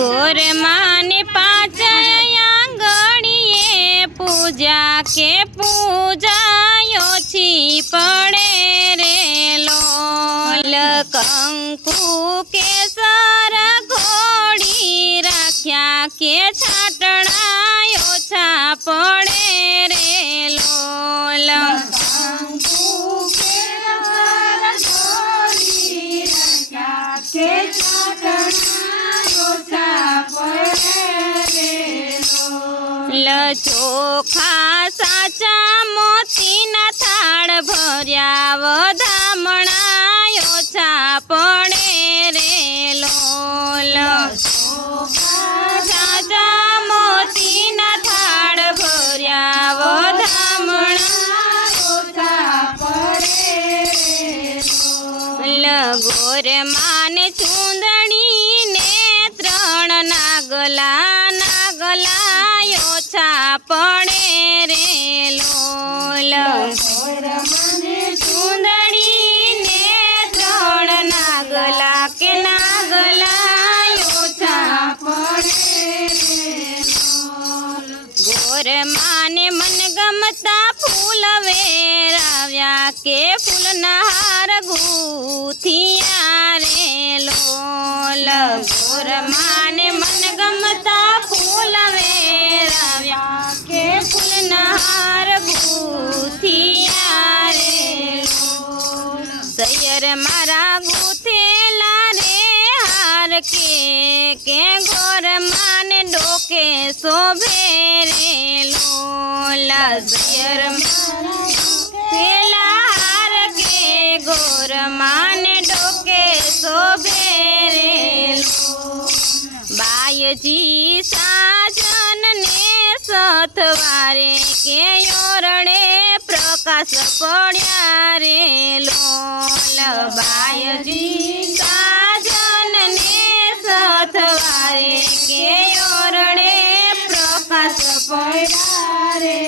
गोर माने पाँच आंगणीए पूजा के पूजा ओછી पड़े रे लोल कंकु केसर घोड़ी राख्या के छाटणा ओछा पड़े रे लोल कंकु केसर घोड़ी राख्या के छाटणा चोखा साचा मोती ना थाड़ भर्या वधामणा ओछा पड़े रे लोल साचा मोती ना थाड़ भर्या वधामणा ओछा पड़े रे लोल गोर माने चूंदड़ी ने त्रण नागला ओछा पड़े रे लोल चूंदड़ी ने त्रण नागला के नागला ओछा पड़े रे लोल गोर माने मनगमता फूल वेराव्या के फूलना हार गूथिया रे लोल गोर माने मनगमता फूल वेराव्या के फूलना हार गूथिया रे लोल सैयर मारा गूथेला रे हार के गोर माने डोके शोभे रे लोल सैयर मारा गूथेला हार के गोर माने डोके शोभे रे लोल बायजी साजन ने सथवारे के ओरणे प्रकाश पड्या रे लोल बायजी साजन ने सथवारे के ओरणे प्रकाश पड्या रे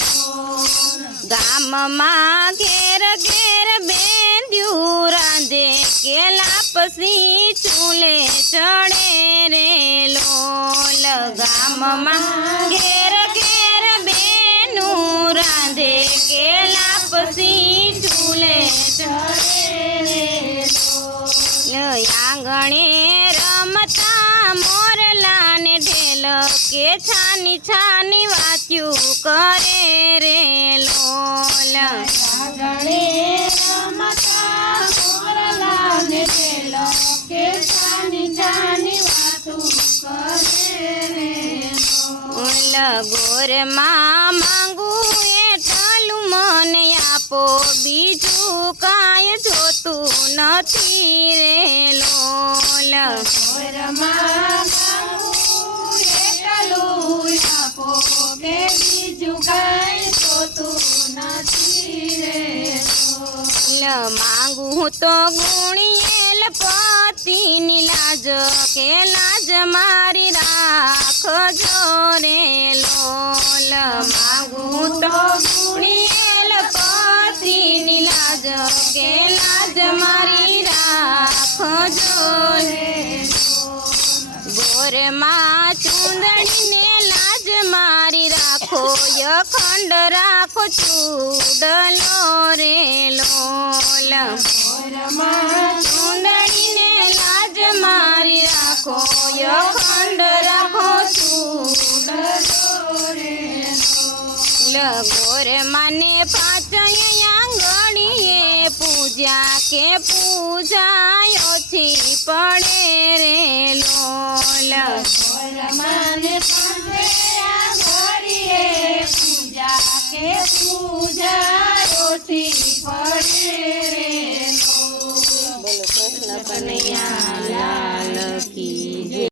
लोल गाम मां घेर घेर बेंद्यू रांधे के लापसी चूले चढ़े रे लोल गाम मां घेर घेर बेनू रांधे के लापसी चूले चढ़े रे लोल आंगणे रमता मोरला ने ढेल के छानी छानी वात्यूं करे रे लोल आंगणे रमता मोरला ने ढेल के छानी छानी वातूं करे रे लोल गोर मां मांगू एटलू मने आपो बीजू कांई जोतुं नथी रे लोल गोर मां मांगू एटलू आपो के बीजू कांई जोतुं नथी रे लोल मांगू तो गुणियेल पतिनी लाज के लाज मारी राखजो रे लोल मांगू तो गुणियेल पतिनी लाज के लाज मारी राखजो रे लोल गोर मां चूंदड़ी ने लाज मारी राखो अखंड राखो चूडलो रे लोल गोर मां चूंदड़ी ने लाज मारी राखो अखंड राखो चूडलो रे लोल गोर माने पाँच आंगणीए पूजा के पूजा ओછી पड़े रे लोल गोर माने पाँच आंगणीए पूजा के पूजा ओછી पड़े रे लोल बोलो कृष्ण कन्हैया।